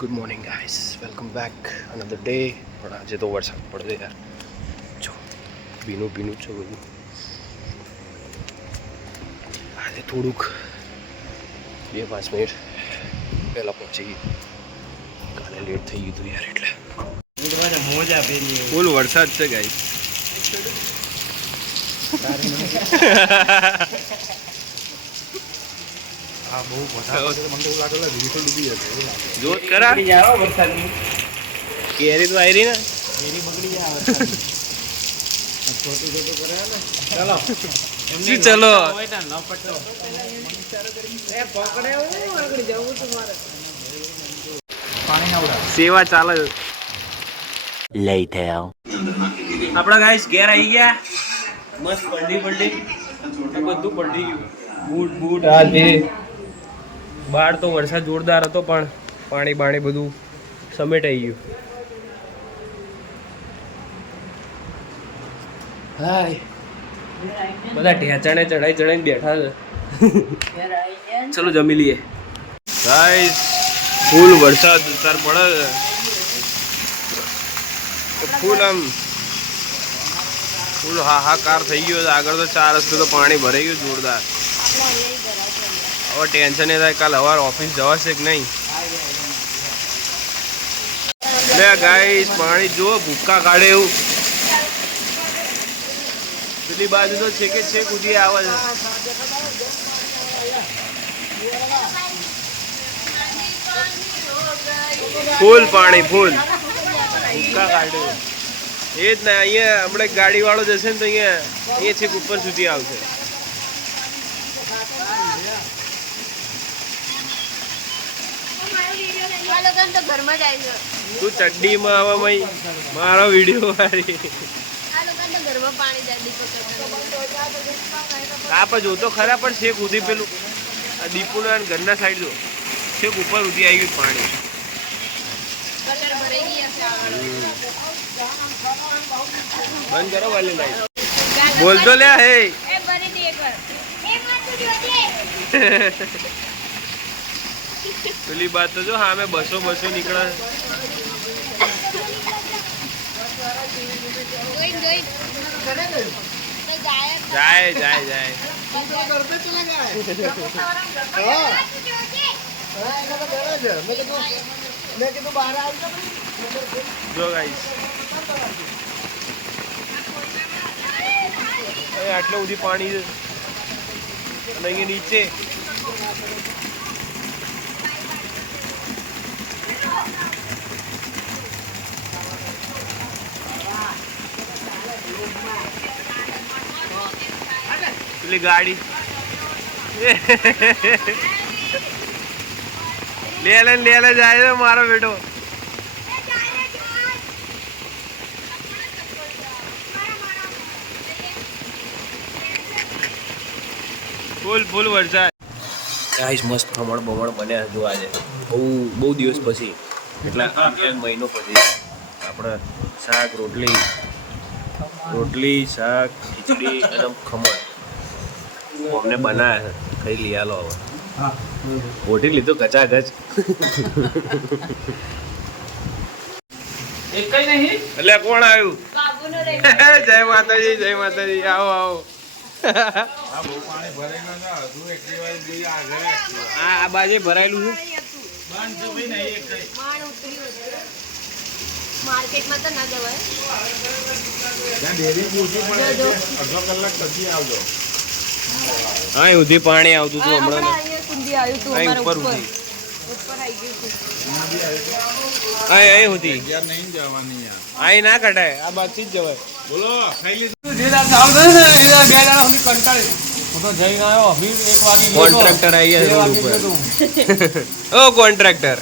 Good morning guys, welcome back another day. પણ આજે તો વરસાદ પડે યાર, જો ભીનું ભીનું છે બધું. આજે થોડુંક 2-5 મિનિટ પહેલાં પહોંચી ગયું, કાલે લેટ થઈ ગયું હતું યાર, એટલે ફૂલ વરસાદ છે ગાઈસ. હા બહુ વધારે મને તો લાગે રીલ તો ડૂબી જશે. જોત કરા વરસાદની કેરી તો આવી રહી ને, કેરી બગડી જાય વરસાદની. છોટું છોટું કરે ને ચલો શું ચલો પાણી ના ઉડાવ. સેવા ચાલે. આપણા ગાઈસ ઘેર આવી ગયા, મસ્ત પલટી બધું પલટી ગયું. બૂટ આ જે બહાર તો વરસાદ જોરદાર હતો, પણ પાણી બાણી બધું સમેટાઈ ગયું. હાય, બધા ઢેચાણે ચડાઈને બેઠા છે. ચલો જમી લઈએ ગાઈસ. ફૂલ વરસાદ ઉતાર પડે છે, ફૂલ આમ ફૂલ હાહાકાર થઈ ગયો છે. આગળ તો 4 રસ્તે તો પાણી ભરાઈ ગયું જોરદાર. હવે ટેન્શન એ થાય કાલ સવારે ઓફિસ જવાશે કે નહીં. લે ગાઈસ, પાણી જુઓ, ભૂક્કા કાઢે એવું. પેલી બાજુ તો છે કે છે કૂદી આવે છે. ફૂલ પાણી, ફૂલ ભૂક્કા કાઢે. એ જ ને, અહીંયા હમણાં ગાડી વાળો જશે ને તો અહીંયા છેક ઉપર સુધી આવશે. તું ચડ્ડીમાં આવા મય મારો વિડીયો વાળી. આ પણ જોતો ખરા, પણ છેક ઉધી પેલું આ દીપુના ઘરના સાઈડ જો છેક ઉપર ઉધી આવી ગયું પાણી. બંધ કરો વાલી લાઈટ. બોલતો લે હે. પેલી બાત તો જો સામે બસો નીકળે. જાય જાય જાય. જો ગાઈસ, આટલે સુધી પાણી છે અને અહીંયા નીચે પેલી ગાડી લે જાય છે મારો બેટો. ફૂલ વરસાદ ગાઈસ. મસ્ત ખમણ બમણ બન્યા જો આજે, બહુ દિવસ પછી, એટલે 1 મહિનો પછી. આપણે શાક રોટલી શાક ખીચડી અને ખમણ અમને બનાવ્યા છે. ખાઈ લઈ આલો હવે. ઓઢી લીધો ગચાગચ. એટલે કોણ આવ્યું? જય માતાજી. આવો. આ બાજુ ભરાયેલું છે. માર્કેટમાં તો ના જવાય. હા, ઉધી પાણી આવતું હતું હમણાં. ઉપર ઉધી અહીં ઉધી અહીં ના કઢાય, આ બાજુ જ જવાય. બોલો, ખાઈ લીધું. કોન્ટ્રાક્ટર આવી ગયા રોડ ઉપર. ઓ કોન્ટ્રાક્ટર,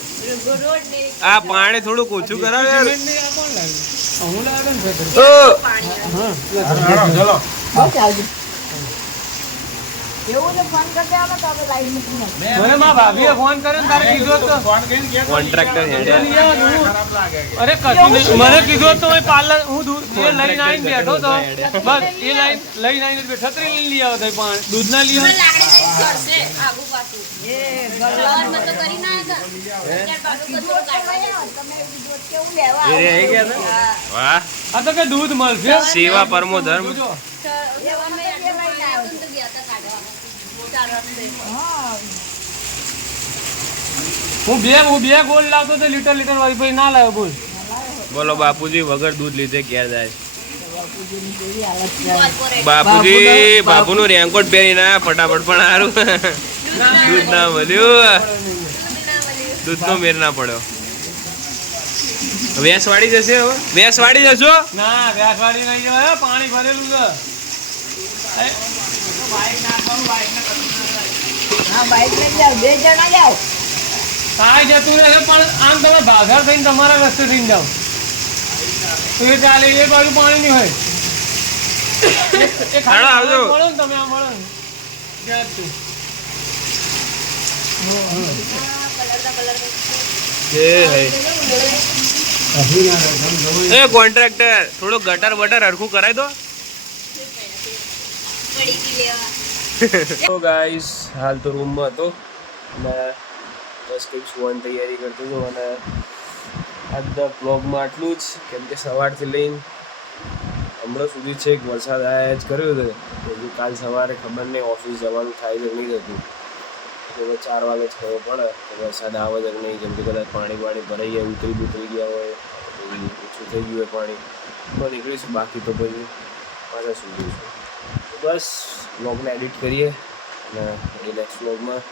આ પાણી થોડુંક ઓછું કરાવે. કોન્ટ્રાક્ટર અરે કશું મને કીધું તો પાર્લર હું લઈને આવીને બેઠો તો બસ. એ લઈને આવીને બેઠો, છત્રી લઈને લઈ આવો દૂધ ના લઈ આવો. કરશે આગુ પાછું એ સવારમાં તો કરી ના હતા ત્યાર પાછું કચરો કાઢવા તમે બીજું કેવું લેવા એ રે આવી ગયા ને વાહ આ તો કે દૂધ મળશે સેવા પરમો ધર્મ સવારમાં આટલું પાણી આવ્યું તો ગયા હતા કાઢવા ચાર રસ્તે હું બે ગોળ લાવતો તો લીટર વાળી ભાઈ ના લાવ્યો બોલ બોલો બાપુજી વગર દૂધ લીધે ઘેર જાય કોર્પોરેટ બાપુજી બાપુનું રેનકોટ પહેરીને આયા ફટાફટ પણ સારું દૂધ ના મળ્યું દૂધનો મેર ના પડ્યો વેસ વાળી જશે હવે વેસ વાળી જશો ના વ્યાસવાડી નહીં જવાય પાણી ભરેલું છે હા બાઈક લઈ જાઓ 2 જણા જાઓ કાંઈ જતું રહેશે પણ આમ તમે ભાગર થઈને તમારા રસ્તે થઈને જાઓ તો એ ચાલે એ બાજુ પાણી નહીં હોય એ હાલો, આવજો. મળો ને તમે આ મળો ને ક્યાં તું એ કોન્ટ્રાક્ટર થોડું ગટર બટર હરખું કરાવી દો પડી ગઈ લેવા તો ગાઈસ હાલ તો રૂમમાં હતો અને બસ કંઈક સુવાની તૈયારી કરતો હતો અને આજના બ્લોગમાં આટલું જ કેમ કે સવારથી લઈને હમણાં સુધી છે કે વરસાદ આવ્યા જ કર્યો હતો હજુ કાલ સવારે ખબર નહીં ઓફિસ જવાનું થાય કે નહીં થતું હવે 4 વાગે જ ખબર પડે કે વરસાદ આવે જ નહીં કેમ કે કદાચ પાણી ભરાઈ ગયા ઉતરી ગયા હોય ઓછું થઈ ગયું હોય પાણી તો નીકળીશું બાકી તો પછી પાછા સુધી બસ બ્લોગને એડિટ કરીએ અને એ નેક્સ્ટ બ્લોગમાં